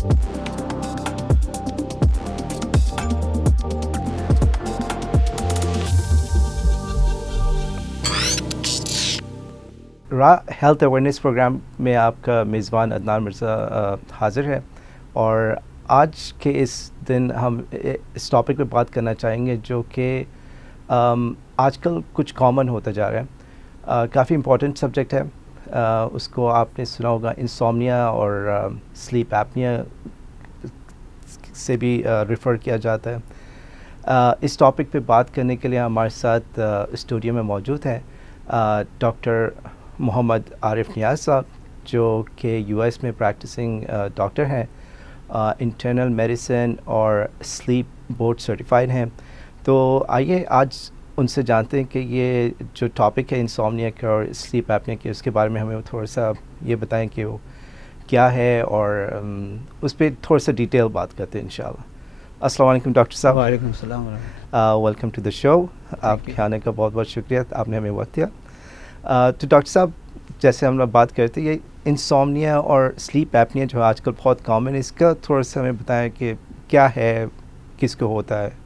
रा health awareness programme में आपका मेज़बान अदनान मिर्ज़ा हाज़िर है और आज के इस दिन हम इस टॉपिक पे बात करना चाहेंगे जो कि आजकल कुछ कॉमन होता जा रहा है। काफ़ी इम्पोर्टेंट सब्जेक्ट है। उसको आपने सुना होगा, इंसोम्निया और स्लीप एपनिया से भी रेफ़र किया जाता है। इस टॉपिक पे बात करने के लिए हमारे साथ स्टूडियो में मौजूद हैं डॉक्टर मोहम्मद आरिफ नियाज़ साहब, जो कि यूएस में प्रैक्टिसिंग डॉक्टर हैं, इंटरनल मेडिसिन और स्लीप बोर्ड सर्टिफाइड हैं। तो आइए आज उनसे जानते हैं कि ये जो टॉपिक है इंसोम्निया के और स्लीप एपनिया के, उसके बारे में हमें थोड़ा सा ये बताएं कि वो क्या है और उस पर थोड़ा सा डिटेल बात करते हैं इंशाल्लाह। अस्सलाम वालेकुम डॉक्टर साहब। वालेकुम सलाम। Welcome to the show. आपके आने का बहुत बहुत शुक्रिया, आपने हमें वक्त दिया। तो डॉक्टर साहब, जैसे हम लोग बात करते हैं ये इंसोम्निया और स्लीप एपनिया जो आजकल बहुत कॉमन है, इसका थोड़ा सा हमें बताएं कि क्या है, किसको होता है।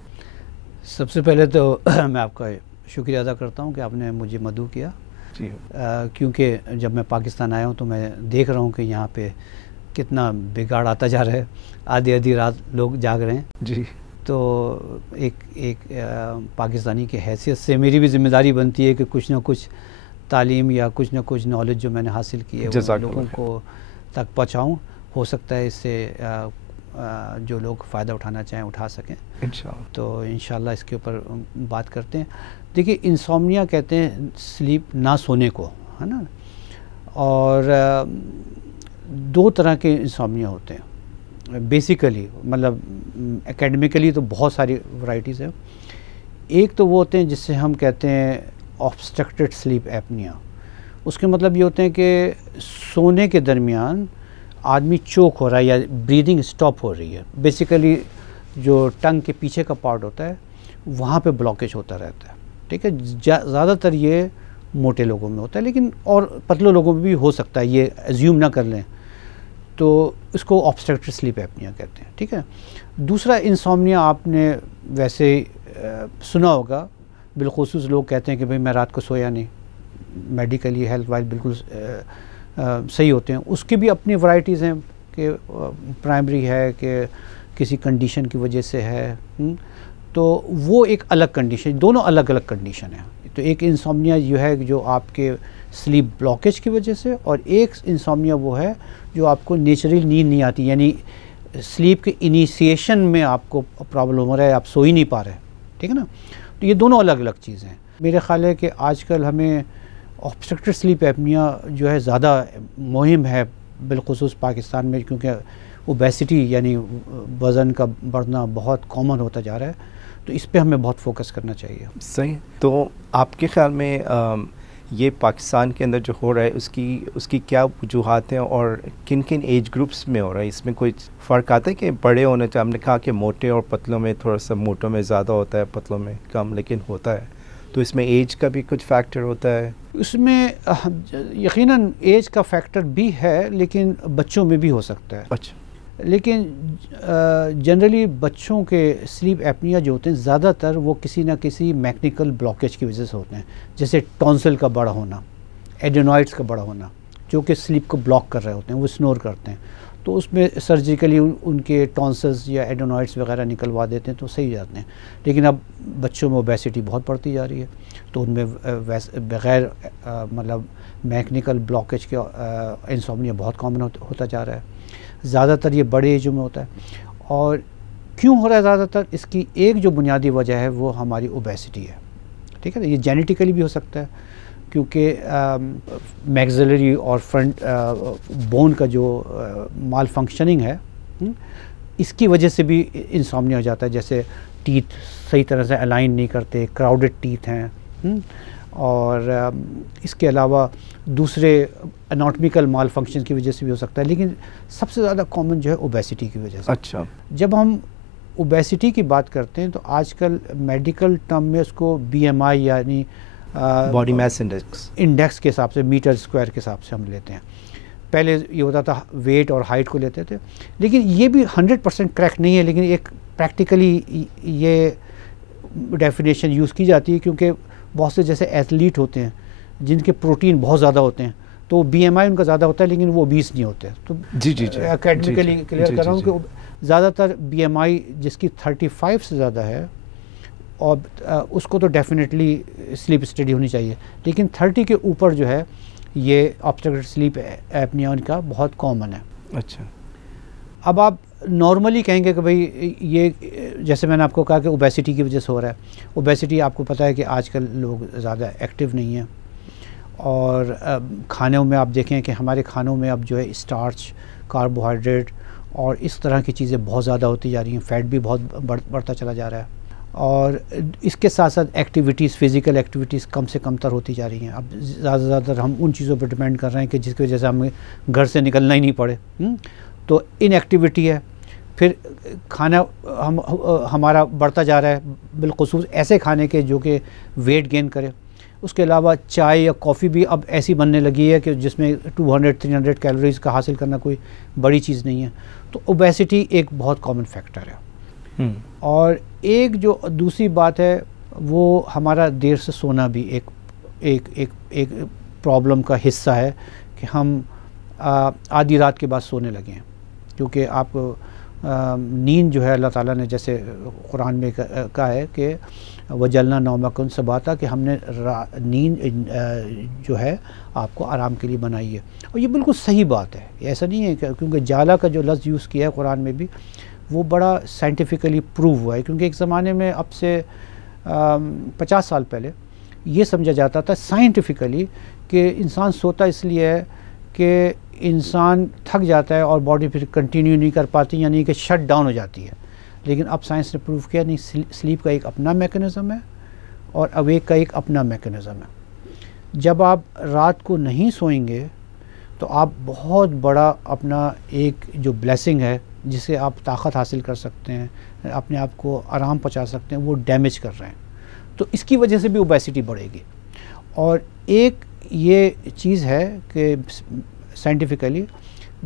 सबसे पहले तो मैं आपका शुक्रिया अदा करता हूँ कि आपने मुझे मदऊ किया जी। क्योंकि जब मैं पाकिस्तान आया हूँ तो मैं देख रहा हूँ कि यहाँ पे कितना बिगाड़ आता जा रहा है। आधी आधी रात लोग जाग रहे हैं जी। तो एक पाकिस्तानी की हैसियत से मेरी भी ज़िम्मेदारी बनती है कि कुछ ना कुछ तालीम या कुछ ना कुछ नॉलेज जो मैंने हासिल की है वो लोगों को तक पहुँचाऊँ। हो सकता है इससे जो लोग फ़ायदा उठाना चाहें उठा सकें इंशाअल्लाह। तो इंशाअल्लाह इसके ऊपर बात करते हैं। देखिए, इंसोम्निया कहते हैं स्लीप ना सोने को, है ना। और दो तरह के इंसोम्निया होते हैं बेसिकली, मतलब एकेडमिकली तो बहुत सारी वैरायटीज़ हैं। एक तो वो होते हैं जिससे हम कहते हैं ऑब्स्ट्रक्टेड स्लीप एपनिया। उसके मतलब ये होते हैं कि सोने के दरमियान आदमी चोक हो रहा है या ब्रीदिंग स्टॉप हो रही है। बेसिकली जो टंग के पीछे का पार्ट होता है वहाँ पे ब्लॉकेज होता रहता है, ठीक है। ज़्यादातर ये मोटे लोगों में होता है, लेकिन और पतले लोगों में भी हो सकता है, ये एज्यूम ना कर लें। तो इसको ऑब्स्ट्रक्टेड स्लीप एपनिया कहते हैं, ठीक है। दूसरा इंसोम्निया आपने वैसे सुना होगा, बिलखुसूस लोग कहते हैं कि भाई मैं रात को सोया नहीं, मेडिकली हेल्थ वाइज बिल्कुल सही होते हैं। उसकी भी अपनी वैरायटीज़ हैं कि प्राइमरी है कि किसी कंडीशन की वजह से है, तो वो एक अलग कंडीशन, दोनों अलग अलग कंडीशन है। तो एक इंसोम्निया जो है जो आपके स्लीप ब्लॉकेज की वजह से, और एक इंसोम्निया वो है जो आपको नेचुरल नींद नहीं आती, यानी स्लीप के इनिशिएशन में आपको प्रॉब्लम हो रहा है, आप सो ही नहीं पा रहे, ठीक है ना। तो ये दोनों अलग अलग चीज़ें हैं। मेरा ख़्याल है कि आजकल हमें ऑब्स्ट्रक्टेड स्लीप एपनिया जो है ज़्यादा मुहिम है, बिलखुसूस पाकिस्तान में, क्योंकि ओबेसिटी यानी वज़न का बढ़ना बहुत कॉमन होता जा रहा है। तो इस पे हमें बहुत फोकस करना चाहिए। सही। तो आपके ख़्याल में ये पाकिस्तान के अंदर जो हो रहा है उसकी क्या वजूहात हैं और किन किन एज ग्रुप्स में हो रहा है? इसमें कोई फ़र्क आता है कि बड़े होने चाहिए? हमने कहा कि मोटे और पतलों में थोड़ा सा, मोटों में ज़्यादा होता है, पतलों में कम, लेकिन होता है। तो इसमें एज का भी कुछ फैक्टर होता है? उसमें यकीनन एज का फैक्टर भी है, लेकिन बच्चों में भी हो सकता है। अच्छा। लेकिन जनरली बच्चों के स्लीप एपनिया जो होते हैं ज़्यादातर वो किसी ना किसी मैकेनिकल ब्लॉकेज की वजह से होते हैं, जैसे टॉन्सिल का बड़ा होना, एडेनॉइड्स का बड़ा होना, जो कि स्लीप को ब्लॉक कर रहे होते हैं, वो स्नोर करते हैं। तो उसमें सर्जिकली उनके टॉन्सिल्स या एडेनॉइड्स वगैरह निकलवा देते हैं तो सही जाते हैं। लेकिन अब बच्चों में ओबेसिटी बहुत बढ़ती जा रही है, तो उनमें बग़ैर मतलब मैकेनिकल ब्लॉकेज के इंसोम्निया बहुत कॉमन होता जा रहा है। ज़्यादातर ये बड़े एजों में होता है। और क्यों हो रहा है ज़्यादातर, इसकी एक जो बुनियादी वजह है वो हमारी ओबेसिटी है, ठीक है ना। ये जेनेटिकली भी हो सकता है, क्योंकि मैक्सिलरी और फ्रंट बोन का जो माल फंक्शनिंग है, इसकी वजह से भी इंसोम्निया हो जाता है। जैसे टीथ सही तरह से अलाइन नहीं करते, क्राउडेड टीथ हैं, और इसके अलावा दूसरे एनाटॉमिकल माल फंक्शन की वजह से भी हो सकता है। लेकिन सबसे ज़्यादा कॉमन जो है ओबेसिटी की वजह से। अच्छा। जब हम ओबेसिटी की बात करते हैं तो आजकल मेडिकल टर्म में उसको BMI यानी बॉडी मास इंडेक्स के हिसाब से, मीटर स्क्वायर के हिसाब से हम लेते हैं। पहले ये होता था वेट और हाइट को लेते थे, लेकिन ये भी 100% करेक्ट नहीं है, लेकिन एक प्रैक्टिकली ये डेफिनेशन यूज़ की जाती है, क्योंकि बहुत से जैसे एथलीट होते हैं जिनके प्रोटीन बहुत ज़्यादा होते हैं, तो BMI उनका ज़्यादा होता है लेकिन वो 20 नहीं होते। तो जी एकेडमिकली क्लियर कर रहा हूँ कि ज़्यादातर BMI जिसकी 35 से ज़्यादा है और उसको तो डेफिनेटली स्लीप स्टडी होनी चाहिए, लेकिन 30 के ऊपर जो है ये ऑब्स्ट्रक्टिव स्लीप एपनिया उनका बहुत कॉमन है। अच्छा, अब आप नॉर्मली कहेंगे कि भाई ये जैसे मैंने आपको कहा कि ओबेसिटी की वजह से हो रहा है। ओबेसिटी आपको पता है कि आजकल लोग ज़्यादा एक्टिव नहीं हैं, और खानों में आप देखें कि हमारे खानों में अब जो है स्टार्च, कार्बोहाइड्रेट और इस तरह की चीज़ें बहुत ज़्यादा होती जा रही हैं, फ़ैट भी बहुत बढ़ता चला जा रहा है, और इसके साथ साथ एक्टिविटीज़, फ़िज़िकल एक्टिविटीज़ कम से कम तर होती जा रही हैं। अब ज़्यादातर हम उन चीज़ों पर डिपेंड कर रहे हैं कि जिसकी वजह से हमें घर से निकलना ही नहीं पड़े। तो इनएक्टिविटी है, फिर खाना हमारा बढ़ता जा रहा है, बिलखुसूस ऐसे खाने के जो कि वेट गेन करे। उसके अलावा चाय या कॉफ़ी भी अब ऐसी बनने लगी है कि जिसमें 200-300 कैलोरीज़ का हासिल करना कोई बड़ी चीज़ नहीं है। तो ओबेसिटी एक बहुत कॉमन फैक्टर है। और एक जो दूसरी बात है वो हमारा देर से सोना भी एक प्रॉब्लम का हिस्सा है कि हम आधी रात के बाद सोने लगे हैं, क्योंकि आप नींद जो है अल्लाह ताला ने जैसे कुरान में कहा है कि वजलना नौमकुन सबाता, कि हमने नींद जो है आपको आराम के लिए बनाई है। और ये बिल्कुल सही बात है, ऐसा नहीं है क्योंकि जाला का जो लफ्ज़ यूज़ किया है कुरान में भी वो बड़ा साइंटिफिकली प्रूव हुआ है। क्योंकि एक ज़माने में अब से 50 साल पहले ये समझा जाता था साइंटिफिकली कि इंसान सोता इसलिए है कि इंसान थक जाता है और बॉडी फिर कंटिन्यू नहीं कर पाती, यानी कि शट डाउन हो जाती है। लेकिन अब साइंस ने प्रूव किया नहीं, स्लीप का एक अपना मैकेनिज़्म है और अवेक का एक अपना मैकेनिज़्म है। जब आप रात को नहीं सोएंगे तो आप बहुत बड़ा अपना एक जो ब्लेसिंग है जिससे आप ताकत हासिल कर सकते हैं, अपने आप को आराम पहुंचा सकते हैं, वो डैमेज कर रहे हैं। तो इसकी वजह से भी ओबेसिटी बढ़ेगी। और एक ये चीज़ है कि साइंटिफिकली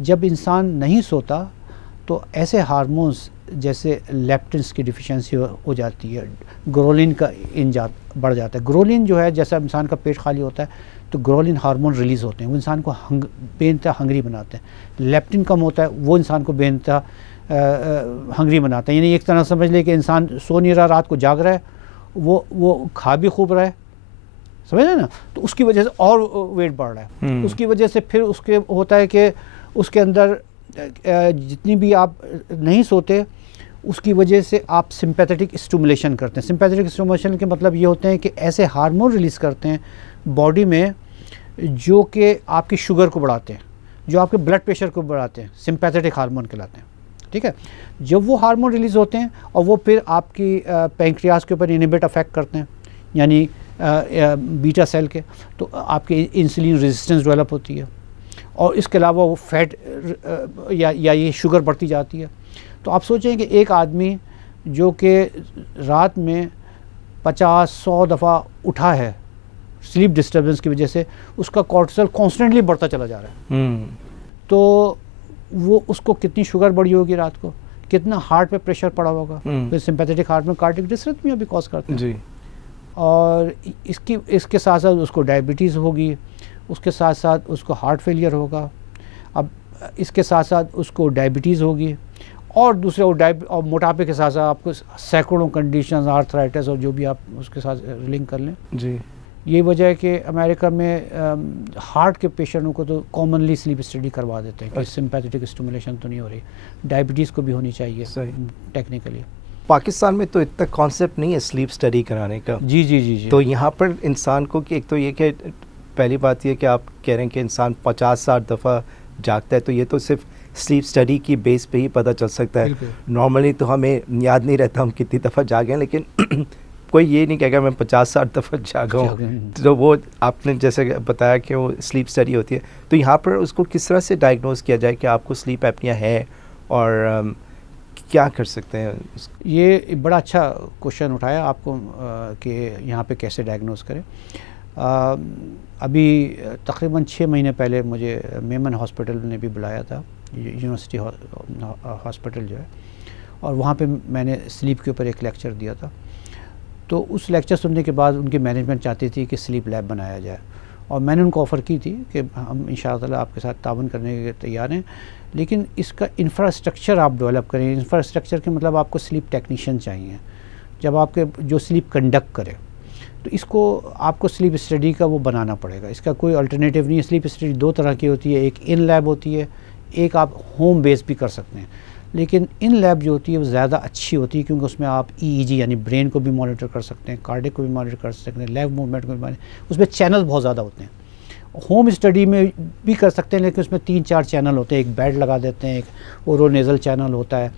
जब इंसान नहीं सोता तो ऐसे हार्मोन्स जैसे लेप्टिन्स की डिफिशिएंसी हो जाती है, ग्रोलिन का बढ़ जाता है। ग्रोलिन जो है, जैसा इंसान का पेट खाली होता है तो ग्रोलिन हार्मोन रिलीज़ होते हैं, वो इंसान को बेइंतहा हंगरी बनाते हैं। लेप्टिन कम होता है, वो इंसान को बेइंतहा हंगरी बनाते हैं। यानी एक तरह समझ ले कि इंसान सो नहीं रहा, रात को जाग रहा है, वो खा भी खूब रहा है, समझ रहे ना, तो उसकी वजह से और वेट बढ़ रहा है। उसकी वजह से फिर उसके होता है कि उसके अंदर जितनी भी आप नहीं सोते उसकी वजह से आप सिंपैथेटिक स्टिमुलेशन करते हैं। सिंपैथेटिक स्टिमुलेशन के मतलब ये होते हैं कि ऐसे हार्मोन रिलीज़ करते हैं बॉडी में जो कि आपकी शुगर को बढ़ाते हैं, जो आपके ब्लड प्रेशर को बढ़ाते हैं, सिंपैथेटिक हार्मोन कहलाते हैं। ठीक है, जब वो हार्मोन रिलीज़ होते हैं और वो फिर आपकी पैंक्रियाज के ऊपर इनहिबिट अफेक्ट करते हैं, यानी बीटा सेल के, तो आपके इंसुलिन रेजिस्टेंस डेवलप होती है और इसके अलावा वो फैट या ये शुगर बढ़ती जाती है। तो आप सोचें कि एक आदमी जो कि रात में 50-100 दफ़ा उठा है स्लीप डिस्टर्बेंस की वजह से, उसका कोर्टिसोल कॉन्स्टेंटली बढ़ता चला जा रहा है। तो वो उसको कितनी शुगर बढ़ी होगी रात को, कितना हार्ट पे प्रेशर पड़ा होगा, फिर सिंपैथेटिक हार्ट में कार्डियक डिसरिथमिया भी कॉज करते हैं जी। और इसके साथ साथ उसको डायबिटीज़ होगी, उसके साथ साथ उसको हार्ट फेलियर होगा, अब इसके साथ साथ उसको डायबिटीज़ होगी और दूसरे और मोटापे के साथ साथ आपको सैकड़ों कंडीशंस, आर्थराइटिस और जो भी आप उसके साथ लिंक कर लें जी। ये वजह है कि अमेरिका में हार्ट के पेशेंटों को तो कॉमनली स्लीप स्टडी करवा देते हैं कि सिंपैथेटिक स्टिमुलेशन तो नहीं हो रही। डायबिटीज़ को भी होनी चाहिए टेक्निकली। पाकिस्तान में तो इतना कॉन्सेप्ट नहीं है स्लीप स्टडी कराने का। जी जी जी जी। तो यहाँ पर इंसान को कि एक तो ये कि पहली बात ये कि आप कह रहे हैं कि इंसान 50-60 दफ़ा जागता है, तो ये तो सिर्फ स्लीप स्टडी की बेस पे ही पता चल सकता है। नॉर्मली तो हमें याद नहीं रहता हम कितनी दफ़ा जागे, लेकिन कोई ये नहीं कहेगा मैं 50-60 दफ़ा जागा हूँ। तो वो आपने जैसे बताया कि वो स्लीप स्टडी होती है, तो यहाँ पर उसको किस तरह से डायग्नोज किया जाए कि आपको स्लीप एपनिया है और क्या कर सकते हैं? ये बड़ा अच्छा क्वेश्चन उठाया आपको कि यहाँ पे कैसे डायग्नोज करें। अभी तकरीबन 6 महीने पहले मुझे मेमन हॉस्पिटल ने भी बुलाया था, यूनिवर्सिटी हॉस्पिटल जो है, और वहाँ पे मैंने स्लीप के ऊपर एक लेक्चर दिया था। तो उस लेक्चर सुनने के बाद उनकी मैनेजमेंट चाहती थी कि स्लीप लैब बनाया जाए, और मैंने उनको ऑफ़र की थी कि हम इंशाअल्लाह आपके साथ तावन करने के तैयार हैं, लेकिन इसका इंफ्रास्ट्रक्चर आप डेवलप करें। इंफ्रास्ट्रक्चर के मतलब आपको स्लीप टेक्नीशियन चाहिए, जब आपके जो स्लीप कंडक्ट करे, तो इसको आपको स्लीप स्टडी का वो बनाना पड़ेगा। इसका कोई अल्टरनेटिव नहीं है। स्लीप स्टडी 2 तरह की होती है, एक इन लैब होती है, एक आप होम बेस भी कर सकते हैं। लेकिन इन लैब जो होती है वो ज़्यादा अच्छी होती है, क्योंकि उसमें आप EEG यानी ब्रेन को भी मॉनिटर कर सकते हैं, कार्डियक को भी मॉनिटर कर सकते हैं, लेग मूवमेंट को भी मॉनिटर, उसमें चैनल बहुत ज़्यादा होते हैं। होम स्टडी में भी कर सकते हैं, लेकिन उसमें 3-4 चैनल होते हैं। एक बेड लगा देते हैं, एक ओरोनेज़ल चैनल होता है,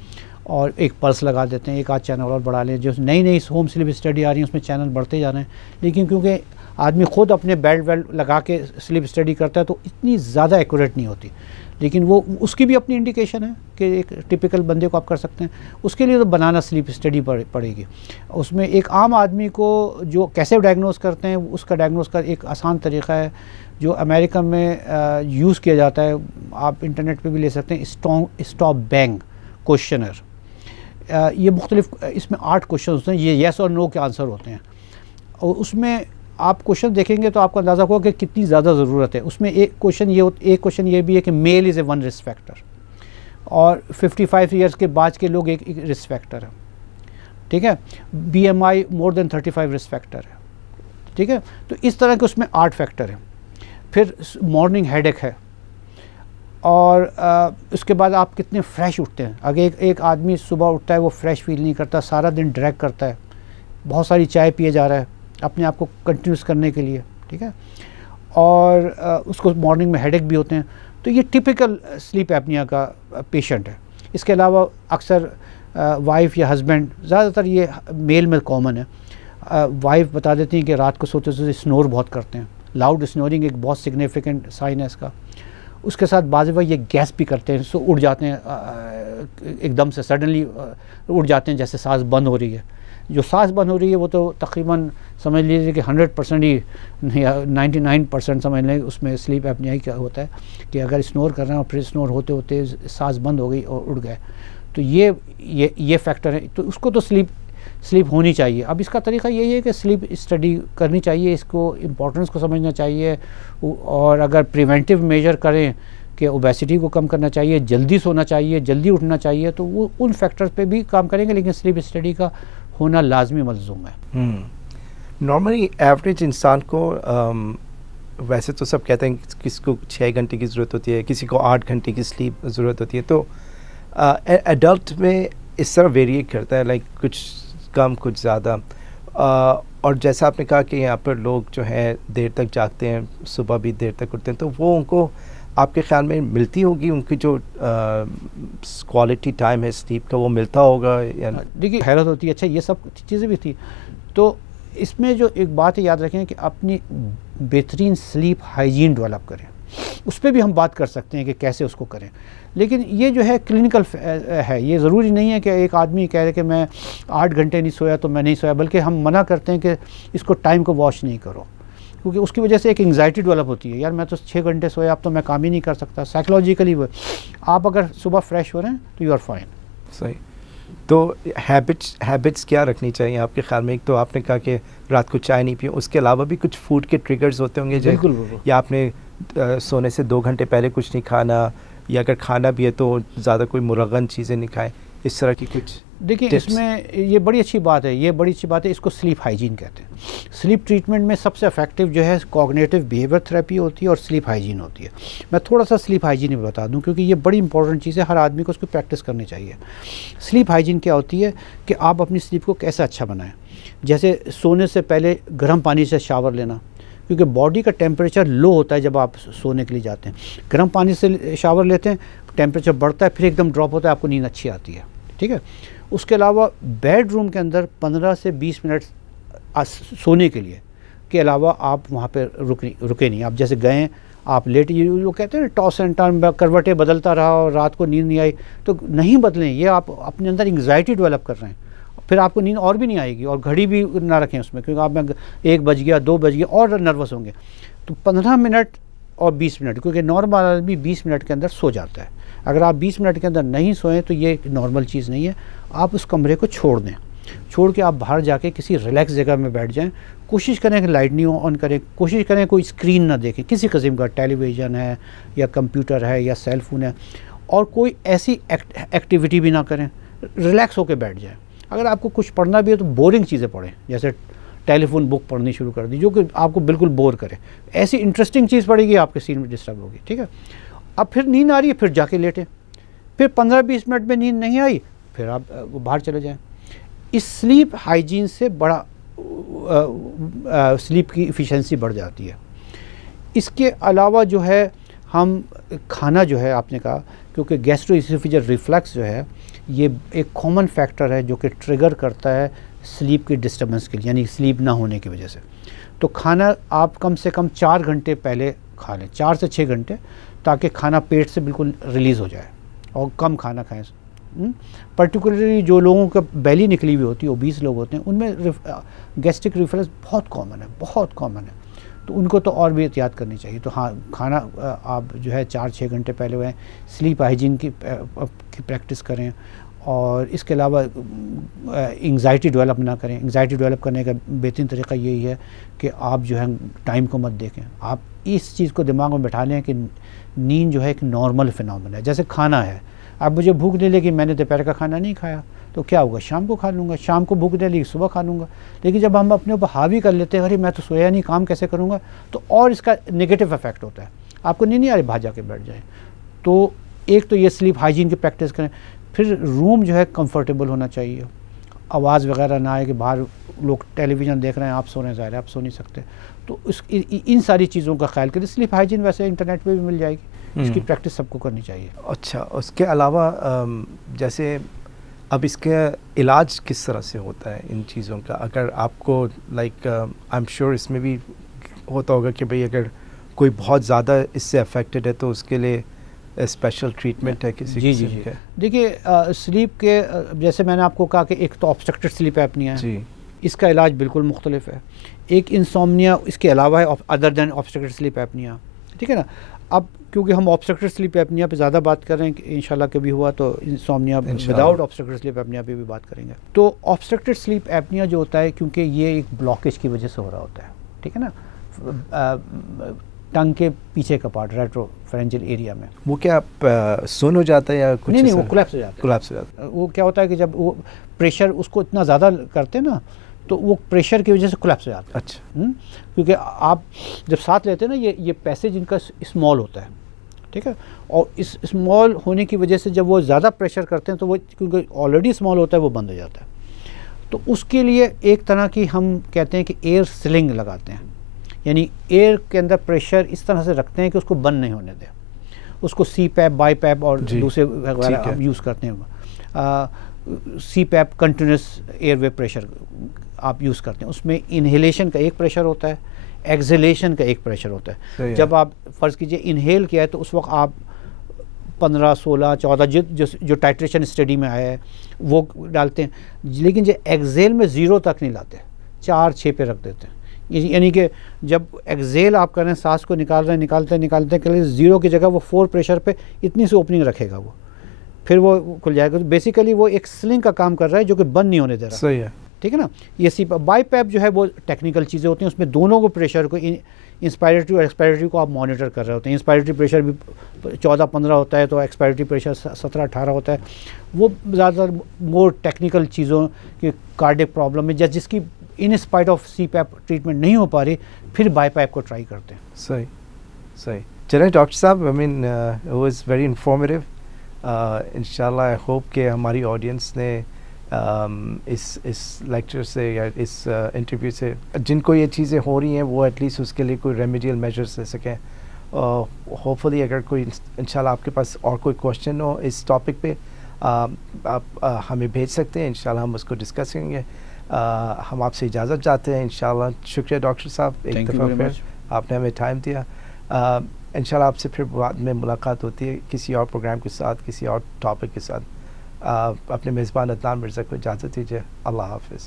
और एक पल्स लगा देते हैं, एक आध चैनल और बढ़ा लें। जो नई होम स्लीप स्टडी आ रही है उसमें चैनल बढ़ते जा रहे हैं, लेकिन क्योंकि आदमी ख़ुद अपने बेड वेड लगा के स्लीप स्टडी करता है तो इतनी ज़्यादा एक्यूरेट नहीं होती। लेकिन वो उसकी भी अपनी इंडिकेशन है कि एक टिपिकल बंदे को आप कर सकते हैं। उसके लिए तो बनाना स्लीप स्टडी पड़ेगी। उसमें एक आम आदमी को जो कैसे डायग्नोस करते हैं, उसका डायग्नोस का एक आसान तरीक़ा है जो अमेरिका में यूज़ किया जाता है, आप इंटरनेट पे भी ले सकते हैं, स्टॉप बैंग क्वेश्चनर। ये मुख्तलिफ, इसमें 8 क्वेश्चन होते हैं, ये येस और नो के आंसर होते हैं, और उसमें आप क्वेश्चन देखेंगे तो आपको अंदाज़ा होगा कि कितनी ज़्यादा ज़रूरत है। उसमें एक क्वेश्चन ये भी है कि mail is a 1 risk factor, और 55 ईयर्स के बाद के लोग एक रिस्क फैक्टर है, ठीक है। BMI more than 35 risk factor है, ठीक है। तो इस तरह के उसमें 8 फैक्टर हैं। फिर मॉर्निंग हेडेक है, और उसके बाद आप कितने फ्रेश उठते हैं। अगर एक आदमी सुबह उठता है वो फ्रेश फील नहीं करता, सारा दिन ड्रैग करता है, बहुत सारी चाय पिए जा रहा है अपने आप को कंटिन्यूस करने के लिए, ठीक है, और उसको मॉर्निंग में हेडेक भी होते हैं। तो ये टिपिकल स्लीप एपनिया का पेशेंट है। इसके अलावा अक्सर वाइफ या हस्बैंड, ज़्यादातर ये मेल में कॉमन है, वाइफ बता देती हैं कि रात को सोते सोते स्नोर बहुत करते हैं। लाउड स्नोरिंग एक बहुत सिग्निफिकेंट साइन है इसका। उसके साथ बाज़ ये गैस भी करते हैं, सो उड़ जाते हैं एकदम से, सडनली उड़ जाते हैं जैसे सांस बंद हो रही है। जो सांस बंद हो रही है वो तो तकरीबन समझ लीजिए कि 100% ही या 99% समझ लें उसमें स्लीप एपनिया ही क्या होता है कि अगर स्नोर कर रहे हैं और फिर स्नोर होते होते सांस बंद हो गई और उड़ गए, तो ये फैक्टर है। तो उसको तो स्लीप होनी चाहिए। अब इसका तरीका यही है कि स्लीप स्टडी करनी चाहिए, इसको इम्पोर्टेंस को समझना चाहिए, और अगर प्रिवेंटिव मेजर करें कि ओबेसिटी को कम करना चाहिए, जल्दी सोना चाहिए, जल्दी उठना चाहिए, तो वो उन फैक्टर्स पे भी काम करेंगे। लेकिन स्लीप स्टडी का होना लाजमी मलज़ूम है। नॉर्मली एवरेज इंसान को वैसे तो सब कहते हैं किसी को 6 घंटे की ज़रूरत होती है, किसी को 8 घंटे की स्लीप ज़रूरत होती है। तो एडल्ट में इस तरह वेरिएट करता है, लाइक कुछ कम कुछ ज़्यादा। और जैसा आपने कहा कि यहाँ पर लोग जो हैं देर तक जागते हैं, सुबह भी देर तक उठते हैं, तो वो उनको आपके ख़्याल में मिलती होगी, उनकी जो क्वालिटी टाइम है स्लीप का वो मिलता होगा या? देखिए हैरत होती है। अच्छा ये सब चीज़ें भी थी। तो इसमें जो एक बात है याद रखें कि अपनी बेहतरीन स्लीप हाइजीन डेवलप करें। उस पर भी हम बात कर सकते हैं कि कैसे उसको करें, लेकिन ये जो है क्लिनिकल है। ये ज़रूरी नहीं है कि एक आदमी कह रहे कि मैं 8 घंटे नहीं सोया तो मैं नहीं सोया, बल्कि हम मना करते हैं कि इसको टाइम को वॉच नहीं करो, क्योंकि उसकी वजह से एक एंग्जाइटी डेवलप होती है। यार मैं तो 6 घंटे सोया, अब तो मैं काम ही नहीं कर सकता। साइकोलॉजिकली वो आप अगर सुबह फ्रेश हो रहे हैं तो यू आर फाइन। सही। तो हैबिट्स क्या रखनी चाहिए आपके ख्याल में? एक तो आपने कहा कि रात को चाय नहीं पियो, उसके अलावा भी कुछ फूड के ट्रिगर्स होते होंगे बिल्कुल। या आपने सोने से 2 घंटे पहले कुछ नहीं खाना, या अगर खाना भी है तो ज़्यादा कोई मुरगन चीज़ें नहीं खाएं, इस तरह की कुछ? देखिए इसमें ये बड़ी अच्छी बात है, ये बड़ी अच्छी बात है। इसको स्लीप हाइजीन कहते हैं। स्लीप ट्रीटमेंट में सबसे इफेक्टिव जो है कॉग्निटिव बिहेवियर थेरेपी होती है और स्लीप हाइजीन होती है। मैं थोड़ा सा स्लीप हाइजीन में बता दूं, क्योंकि ये बड़ी इंपॉर्टेंट चीज़ है, हर आदमी को उसको प्रैक्टिस करनी चाहिए। स्लीप हाइजीन क्या होती है कि आप अपनी स्लीप को कैसे अच्छा बनाएं। जैसे सोने से पहले गर्म पानी से शावर लेना, क्योंकि बॉडी का टेम्परेचर लो होता है जब आप सोने के लिए जाते हैं। गर्म पानी से शावर लेते हैं, टेम्परेचर बढ़ता है, फिर एकदम ड्रॉप होता है, आपको नींद अच्छी आती है, ठीक है। उसके अलावा बेडरूम के अंदर 15 से 20 मिनट सोने के लिए के अलावा आप वहाँ पे रुके नहीं। आप जैसे गए, आप लेट, ये लोग कहते हैं टॉस एंड टर्न, करवटें बदलता रहा और रात को नींद नहीं आई, तो नहीं बदलें। ये आप अपने अंदर एंग्जाइटी डेवलप कर रहे हैं, फिर आपको नींद और भी नहीं आएगी। और घड़ी भी ना रखें उसमें, क्योंकि आप 1 बज गया 2 बज गया और नर्वस होंगे। तो 15 मिनट और 20 मिनट, क्योंकि नॉर्मल आदमी 20 मिनट के अंदर सो जाता है। अगर आप 20 मिनट के अंदर नहीं सोएं तो ये नॉर्मल चीज़ नहीं है। आप उस कमरे को छोड़ दें, छोड़ के आप बाहर जाके किसी रिलैक्स जगह में बैठ जाएं। कोशिश करें कि लाइट नहीं ऑन करें, कोशिश करें कोई स्क्रीन ना देखें, किसी किस्म का टेलीविज़न है या कंप्यूटर है या सेल फ़ोन है, और कोई ऐसी एक्टिविटी भी ना करें, रिलैक्स होकर बैठ जाएं। अगर आपको कुछ पढ़ना भी है तो बोरिंग चीज़ें पढ़ें, जैसे टेलीफोन बुक पढ़नी शुरू कर दी जो कि आपको बिल्कुल बोर करे। ऐसी इंटरेस्टिंग चीज़ पढ़ेगी आपके सीन में डिस्टर्ब होगी, ठीक है। अब फिर नींद आ रही है, फिर जाके लेटें, फिर 15-20 मिनट में नींद नहीं आई, फिर आप बाहर चले जाएं। इस स्लीप हाइजीन से बड़ा स्लीप की एफिशिएंसी बढ़ जाती है। इसके अलावा जो है हम खाना जो है आपने कहा, क्योंकि गैस्ट्रोइसोफेजियल रिफ्लक्स जो है ये एक कॉमन फैक्टर है जो कि ट्रिगर करता है स्लीप की डिस्टर्बेंस के लिए, यानी स्लीप ना होने की वजह से। तो खाना आप कम से कम 4 घंटे पहले खा लें, 4 से 6 घंटे, ताकि खाना पेट से बिल्कुल रिलीज़ हो जाए, और कम खाना खाएं। पर्टिकुलरली जो लोगों का बेली निकली हुई होती है, ओबीस लोग होते हैं, उनमें गैस्ट्रिक रिफ्लक्स बहुत कॉमन है, बहुत कॉमन है। तो उनको तो और भी एहतियात करनी चाहिए। तो हाँ, खाना आप जो है 4-6 घंटे पहले हुए, स्लीप हाइजीन की प्रैक्टिस करें। और इसके अलावा एंग्जाइटी डेवलप ना करें। एंग्जाइटी डेवलप करने का बेहतरीन तरीका यही है कि आप जो है टाइम को मत देखें। आप इस चीज़ को दिमाग में बैठा लें कि नींद जो है एक नॉर्मल फिनोमेना है। जैसे खाना है, अब मुझे भूख नहीं लगी, मैंने दोपहर का खाना नहीं खाया, तो क्या होगा, शाम को खा लूँगा। शाम को भूख नहीं लगी, सुबह खा लूँगा। लेकिन जब हम अपने ऊपर हावी कर लेते हैं, अरे मैं तो सोया नहीं, काम कैसे करूँगा, तो और इसका नेगेटिव इफेक्ट होता है। आपको नींद नहीं आ रही, बाहर जाके बैठ जाए। तो एक तो ये स्लीप हाइजीन की प्रैक्टिस करें। फिर रूम जो है कंफर्टेबल होना चाहिए, आवाज़ वगैरह ना आए कि बाहर लोग टेलीविज़न देख रहे हैं, आप सो रहे हैं, ज़ाहिर है आप सो नहीं सकते। तो इन सारी चीज़ों का ख्याल करें। स्लीप हाइजीन वैसे इंटरनेट पे भी मिल जाएगी, इसकी प्रैक्टिस सबको करनी चाहिए। अच्छा, उसके अलावा जैसे अब इसका इलाज किस तरह से होता है इन चीज़ों का? अगर आपको लाइक आई एम श्योर इसमें भी होता होगा कि भाई अगर कोई बहुत ज़्यादा इससे अफेक्टेड है तो उसके लिए स्पेशल ट्रीटमेंट है किसी? जी। देखिए, स्लीप के जैसे मैंने आपको कहा कि एक तो ऑब्स्ट्रक्टेड स्लीप एपनिया है, इसका इलाज बिल्कुल मुख्तलिफ है। एक इंसोम्निया इसके अलावा है, other than obstructed sleep apnoea, ठीक है ना। अब क्योंकि हम ऑब्स्ट्रक्टेड स्लीप एपनिया पे ज़्यादा बात कर रहे हैं, इंशाल्लाह कभी हुआ तो insomnia without obstructed sleep apnoea पे भी बात करेंगे। तो ऑब्स्ट्रक्टेड स्लीप एपनिया जो होता है, क्योंकि ये एक ब्लॉकेज की वजह से हो रहा होता है, ठीक है ना, टंग के पीछे का पार्ट, रेट्रोफेरेंजियल एरिया में। वो क्या सुन हो जाता है या कुछ? नहीं, वो कोलैप्स हो जाता है। कोलैप्स हो जाता है। वो क्या होता है कि जब वो प्रेशर उसको इतना ज़्यादा करते हैं ना, तो वो प्रेशर की वजह से कोलैप्स हो जाता है। अच्छा। क्योंकि आप जब साथ लेते हैं ना, ये पैसेज इनका स्मॉल होता है, ठीक है, और इस स्मॉल होने की वजह से जब वो ज़्यादा प्रेशर करते हैं तो वो, क्योंकि ऑलरेडी स्मॉल होता है, वो बंद हो जाता है। तो उसके लिए एक तरह की हम कहते हैं कि एयर सिलिंग लगाते हैं, यानी एयर के अंदर प्रेशर इस तरह से रखते हैं कि उसको बंद नहीं होने दें। उसको CPAP, BiPAP और दूसरे वगैरह हम यूज़ करते हैं। CPAP कंटिन्यूस एयरवे प्रेशर आप यूज़ करते हैं। उसमें इन्हेलेशन का एक प्रेशर होता है, एक्सहेलेशन का एक प्रेशर होता है। जब आप फ़र्ज़ कीजिए इन्हेल किया है तो उस वक्त आप 15, 16, 14 जो टाइट्रेशन स्टडी में आया है वो डालते हैं। लेकिन जो एक्सहेल में 0 तक नहीं लाते, 4-6 पे रख देते हैं। यानी कि जब एक्सहेल आप कर रहे हैं, सांस को निकाल रहे हैं, निकालते हैं 0 की जगह वो 4 प्रेशर पे इतनी सी ओपनिंग रखेगा, वो फिर वो खुल जाएगा। तो बेसिकली वो एक स्लिंग का काम कर रहा है जो कि बंद नहीं होने दे रहा। सही है, ठीक है ना। ये BiPAP जो है वो टेक्निकल चीज़ें होती हैं, उसमें दोनों को प्रेशर को, इंस्पायरेटरी और एक्सपायरेटरी को आप मॉनिटर कर रहे होते हैं। इंस्पायरेटरी प्रेशर भी 14-15 होता है, तो एक्सपायरेटरी प्रेशर 17-18 होता है। वो ज़्यादातर मोर टेक्निकल चीज़ों की कार्डियक प्रॉब्लम में जिसकी in spite of CPAP treatment नहीं हो पा रही, फिर BiPAP को ट्राई करते हैं। सही। चलिए डॉक्टर साहब, I mean it was very informative. इंशाल्लाह आई होप कि हमारी ऑडियंस ने इस लेक्चर से या इस इंटरव्यू से जिनको ये चीज़ें हो रही हैं वो एटलीस्ट उसके लिए कोई रेमेडियल मेजर्स ले सकें। होपफुली अगर कोई इंशाल्लाह आपके पास और कोई क्वेश्चन हो इस टॉपिक पे, आप हमें भेज सकते हैं, इंशाल्लाह हम उसको डिस्कस करेंगे। हम आपसे इजाज़त चाहते हैं इंशाल्लाह। शुक्रिया डॉक्टर साहब, एक दफ़ा फिर आपने हमें टाइम दिया। इंशाल्लाह आपसे फिर बाद में मुलाकात होती है किसी और प्रोग्राम के साथ, किसी और टॉपिक के साथ। अपने मेज़बान अदनान मिर्ज़ा को इजाज़त दीजिए। अल्लाह हाफ़िज़।